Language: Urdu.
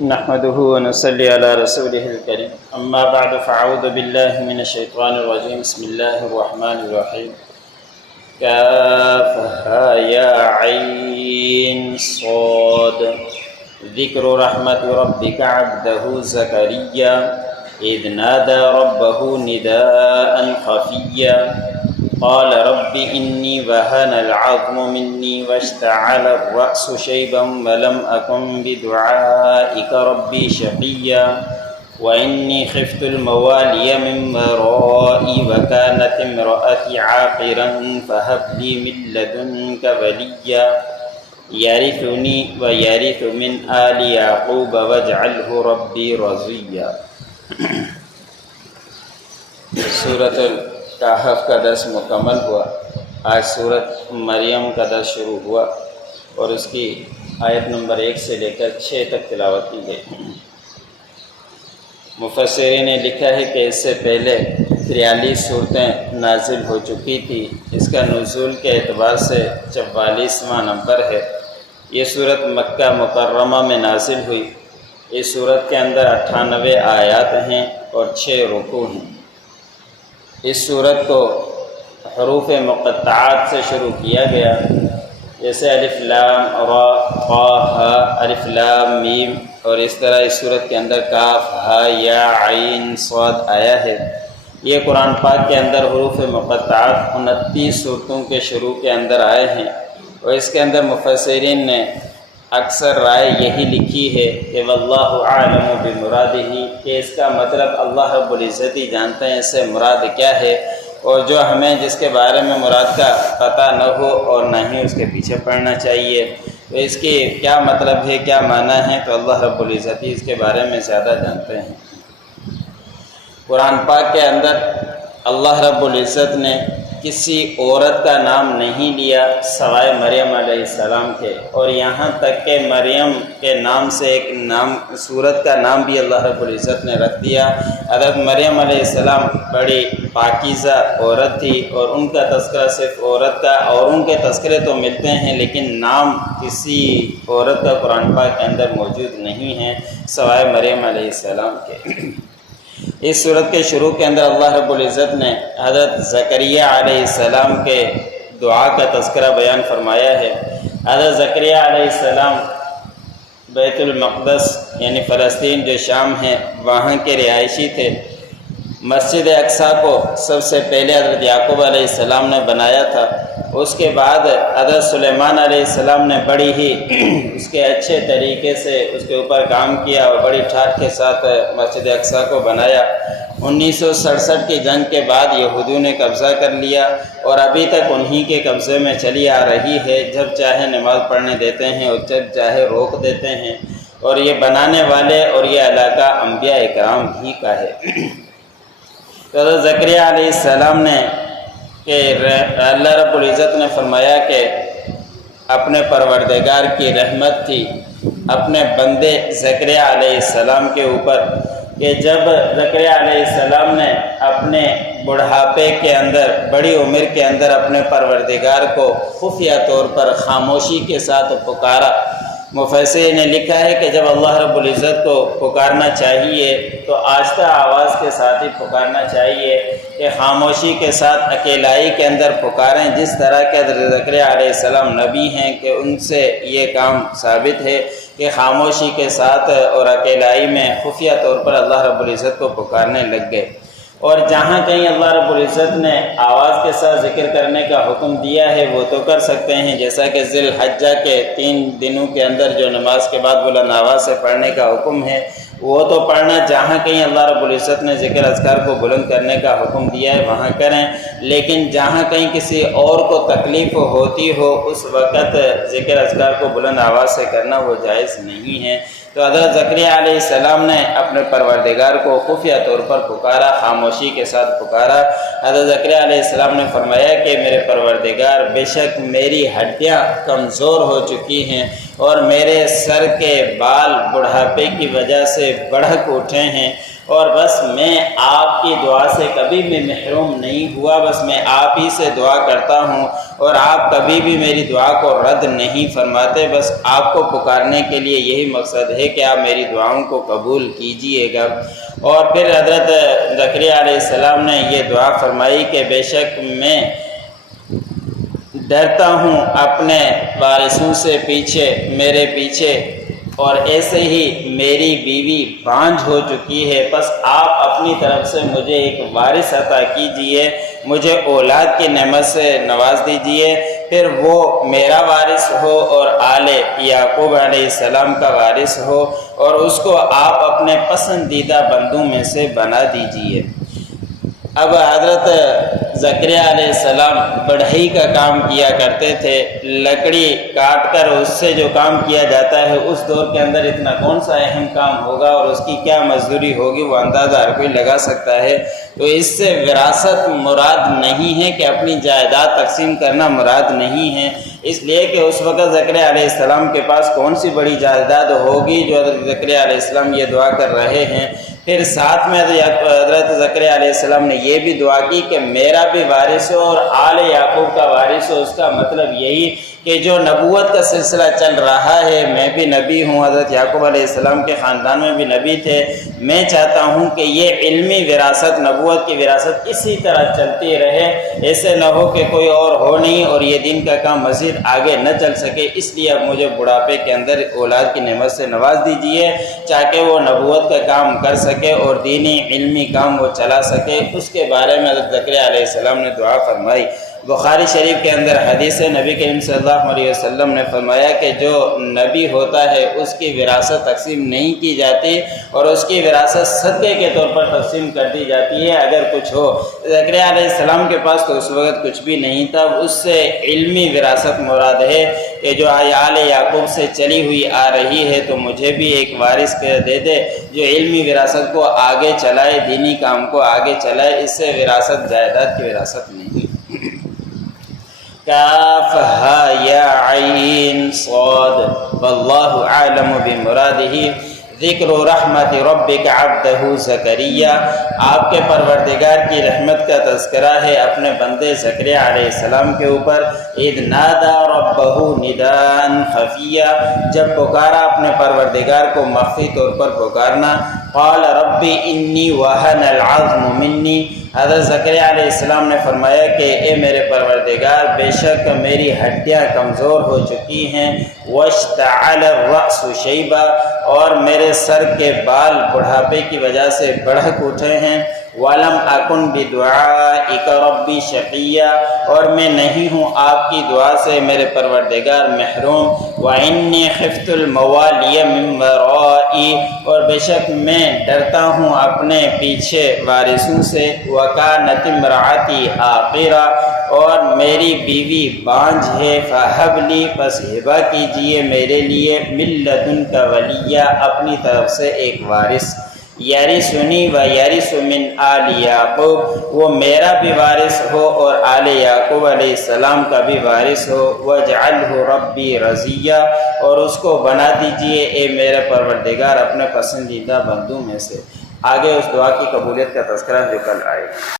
نحمده ونصلي على رسوله الكريم اما بعد فاعوذ بالله من الشيطان الرجيم بسم الله الرحمن الرحيم كافها يا عين صاد ذكر رحمة ربك عبده زكريا إذ نادى ربه نداء خفيا قال رب إني وهن العظم مني واشتعل الرأس شيبا ولم أكن بدعائك ربي شقيا وإني خفت الموالي من ورائي وكانت امرأتي عاقرا فهب لي من لدنك وليا يرثني ويرث من آل يعقوب واجعله ربي رضيا۔ سورۃ الکہف کا درس مکمل ہوا۔ آج سورۃ مریم کا درس شروع ہوا اور اس کی آیت نمبر 1 سے لے کر 6 تک تلاوت کی گئی۔ مفسرین نے لکھا ہے کہ اس سے پہلے 43 صورتیں نازل ہو چکی تھی۔ اس کا نزول کے اعتبار سے 44واں نمبر ہے۔ یہ صورت مکہ مکرمہ میں نازل ہوئی۔ اس صورت کے اندر 98 آیات ہیں اور 6 رکوع ہیں۔ اس صورت کو حروف مقطعات سے شروع کیا گیا، جیسے الف لام را طا ہا، الف لام میم، اور اس طرح اس صورت کے اندر کاف ہا یا عین صاد آیا ہے۔ یہ قرآن پاک کے اندر حروف مقطعات 29 صورتوں کے شروع کے اندر آئے ہیں، اور اس کے اندر مفسرین نے اکثر رائے یہی لکھی ہے کہ واللہ اعلم بمرادہ، کہ اس کا مطلب اللہ رب العزت ہی جانتے ہیں اس سے مراد کیا ہے، اور جو ہمیں جس کے بارے میں مراد کا پتہ نہ ہو اور نہ ہی اس کے پیچھے پڑنا چاہیے، تو اس کی کیا مطلب ہے، کیا معنی ہے، تو اللہ رب العزت ہی اس کے بارے میں زیادہ جانتے ہیں۔ قرآن پاک کے اندر اللہ رب العزت نے کسی عورت کا نام نہیں لیا سوائے مریم علیہ السلام کے، اور یہاں تک کہ مریم کے نام سے ایک نام سورت کا نام بھی اللہ رب العزت نے رکھ دیا۔ حضرت مریم علیہ السلام بڑی پاکیزہ عورت تھی، اور ان کا تذکرہ صرف عورت کا، اور ان کے تذکرے تو ملتے ہیں لیکن نام کسی عورت کا قرآن پاک کے اندر موجود نہیں ہے سوائے مریم علیہ السلام کے۔ اس صورت کے شروع کے اندر اللہ رب العزت نے حضرت زکریا علیہ السلام کے دعا کا تذکرہ بیان فرمایا ہے۔ حضرت زکریا علیہ السلام بیت المقدس یعنی فلسطین جو شام ہے وہاں کے رہائشی تھے۔ مسجد اقصیٰ کو سب سے پہلے حضرت یعقوب علیہ السلام نے بنایا تھا، اس کے بعد حضرت سلیمان علیہ السلام نے بڑی ہی اس کے اچھے طریقے سے اس کے اوپر کام کیا اور بڑی ٹھاٹ کے ساتھ مسجد اقصیٰ کو بنایا۔ 1967 کی جنگ کے بعد یہودیوں نے قبضہ کر لیا، اور ابھی تک انہی کے قبضے میں چلی آ رہی ہے۔ جب چاہے نماز پڑھنے دیتے ہیں اور جب چاہے روک دیتے ہیں، اور یہ بنانے والے اور یہ علاقہ انبیاء اکرام ہی کا ہے۔ تو حضرت زکریا علیہ السلام نے کہ اللہ رب العزت نے فرمایا کہ اپنے پروردگار کی رحمت تھی اپنے بندے زکریا علیہ السلام کے اوپر، کہ جب زکریا علیہ السلام نے اپنے بڑھاپے کے اندر، بڑی عمر کے اندر اپنے پروردگار کو خفیہ طور پر خاموشی کے ساتھ پکارا۔ مفسرین نے لکھا ہے کہ جب اللہ رب العزت کو پکارنا چاہیے تو آہستہ آواز کے ساتھ ہی پکارنا چاہیے، کہ خاموشی کے ساتھ اکیلائی کے اندر پکاریں، جس طرح کہ حضرت زکریا علیہ السلام نبی ہیں کہ ان سے یہ کام ثابت ہے کہ خاموشی کے ساتھ اور اکیلائی میں خفیہ طور پر اللہ رب العزت کو پکارنے لگ گئے۔ اور جہاں کہیں اللہ رب العزت نے آواز کے ساتھ ذکر کرنے کا حکم دیا ہے وہ تو کر سکتے ہیں، جیسا کہ ذی الحجہ کے 3 دنوں کے اندر جو نماز کے بعد بلند آواز سے پڑھنے کا حکم ہے وہ تو پڑھنا، جہاں کہیں اللہ رب العزت نے ذکر اذکار کو بلند کرنے کا حکم دیا ہے وہاں کریں، لیکن جہاں کہیں کسی اور کو تکلیف ہوتی ہو اس وقت ذکر اذکار کو بلند آواز سے کرنا وہ جائز نہیں ہے۔ تو حضرت زکریا علیہ السلام نے اپنے پروردگار کو خفیہ طور پر پکارا، خاموشی کے ساتھ پکارا۔ حضرت زکریا علیہ السلام نے فرمایا کہ میرے پروردگار، بے شک میری ہڈیاں کمزور ہو چکی ہیں اور میرے سر کے بال بڑھاپے کی وجہ سے بڑھک اٹھے ہیں، اور بس میں آپ کی دعا سے کبھی بھی محروم نہیں ہوا، بس میں آپ ہی سے دعا کرتا ہوں اور آپ کبھی بھی میری دعا کو رد نہیں فرماتے، بس آپ کو پکارنے کے لیے یہی مقصد ہے کہ آپ میری دعاؤں کو قبول کیجئے گا۔ اور پھر حضرت زکریا علیہ السلام نے یہ دعا فرمائی کہ بے شک میں ڈرتا ہوں اپنے وارثوں سے میرے پیچھے، اور ایسے ہی میری بیوی بانجھ ہو چکی ہے، بس آپ اپنی طرف سے مجھے ایک وارث عطا کیجئے، مجھے اولاد کی نعمت سے نواز دیجئے، پھر وہ میرا وارث ہو اور آل یعقوب علیہ السلام کا وارث ہو، اور اس کو آپ اپنے پسندیدہ بندوں میں سے بنا دیجئے۔ اب حضرت زکریا علیہ السلام بڑھئی کا کام کیا کرتے تھے، لکڑی کاٹ کر اس سے جو کام کیا جاتا ہے اس دور کے اندر اتنا کون سا اہم کام ہوگا اور اس کی کیا مزدوری ہوگی، وہ اندازہ ہر کوئی لگا سکتا ہے۔ تو اس سے وراثت مراد نہیں ہے کہ اپنی جائیداد تقسیم کرنا مراد نہیں ہے، اس لیے کہ اس وقت زکریا علیہ السلام کے پاس کون سی بڑی جائیداد ہوگی جو حضرت زکریا علیہ السلام یہ دعا کر رہے ہیں۔ پھر ساتھ میں حضرت زکریا علیہ السلام نے یہ بھی دعا کی کہ میرا بھی وارث ہو اور آل یعقوب کا وارث ہو۔ اس کا مطلب یہی کہ جو نبوت کا سلسلہ چل رہا ہے، میں بھی نبی ہوں، حضرت یعقوب علیہ السلام کے خاندان میں بھی نبی تھے، میں چاہتا ہوں کہ یہ علمی وراثت، نبوت کی وراثت اسی طرح چلتی رہے، ایسے نہ ہو کہ کوئی اور ہو نہیں اور یہ دین کا کام مزید آگے نہ چل سکے، اس لیے اب مجھے بڑھاپے کے اندر اولاد کی نعمت سے نواز دیجئے تاکہ وہ نبوت کا کام کر سکے اور دینی علمی کام وہ چلا سکے۔ اس کے بارے میں حضرت زکریا علیہ السلام نے دعا فرمائی۔ بخاری شریف کے اندر حدیث نبی کریم صلی اللہ علیہ وسلم نے فرمایا کہ جو نبی ہوتا ہے اس کی وراثت تقسیم نہیں کی جاتی اور اس کی وراثت صدقے کے طور پر تقسیم کر دی جاتی ہے اگر کچھ ہو۔ زکریا علیہ السلام کے پاس تو اس وقت کچھ بھی نہیں تھا، اس سے علمی وراثت مراد ہے کہ جو آل یعقوب سے چلی ہوئی آ رہی ہے، تو مجھے بھی ایک وارث دے دے جو علمی وراثت کو آگے چلائے، دینی کام کو آگے چلائے، اس سے وراثت جائیداد کی وراثت نہیں۔ کاف ہا یا عین صاد واللہ اعلم بمرادہ۔ ذکر رحمت ربک عبدہ زکریا، آپ کے پروردگار کی رحمت کا تذکرہ ہے اپنے بندے زکریا علیہ السلام کے اوپر۔ اذ نادا ربہ نداء خفیا، جب پکارا اپنے پروردگار کو مخفی طور پر پکارنا۔ قال رب انی وہن العظم منی، حضرت زکریا علیہ السلام نے فرمایا کہ اے میرے پروردگار، بے شک میری ہڈیاں کمزور ہو چکی ہیں، واشتعل الرأس شیبا، اور میرے سر کے بال بڑھاپے کی وجہ سے بڑھک اٹھے ہیں، وَلَمْ أَكُنْ بِدُعَائِكَ رَبِّ شَقِيًّا، اور میں نہیں ہوں آپ کی دعا سے میرے پروردگار محروم، وَإِنِّي خِفْتُ الْمَوَالِيَ مِنْ وَرَائِي، اور بے شک میں ڈرتا ہوں اپنے پیچھے وارثوں سے، وَكَانَتِ امْرَأَتِي عَاقِرًا، اور میری بیوی بانجھ ہے، فَهَبْ لِي، پس ہبہ کیجئے میرے لیے، مِن لَدُنْكَ وَلِيًّا، اپنی طرف سے ایک وارث، یرثنی و یرث من آل یعقوب، وہ میرا بھی وارث ہو اور آل یعقوب علیہ السلام کا بھی وارث ہو، واجعلہ ربی رضیہ، اور اس کو بنا دیجئے اے میرے پروردگار اپنے پسندیدہ بندوں میں سے۔ آگے اس دعا کی قبولیت کا تذکرہ جو کل آئے گا۔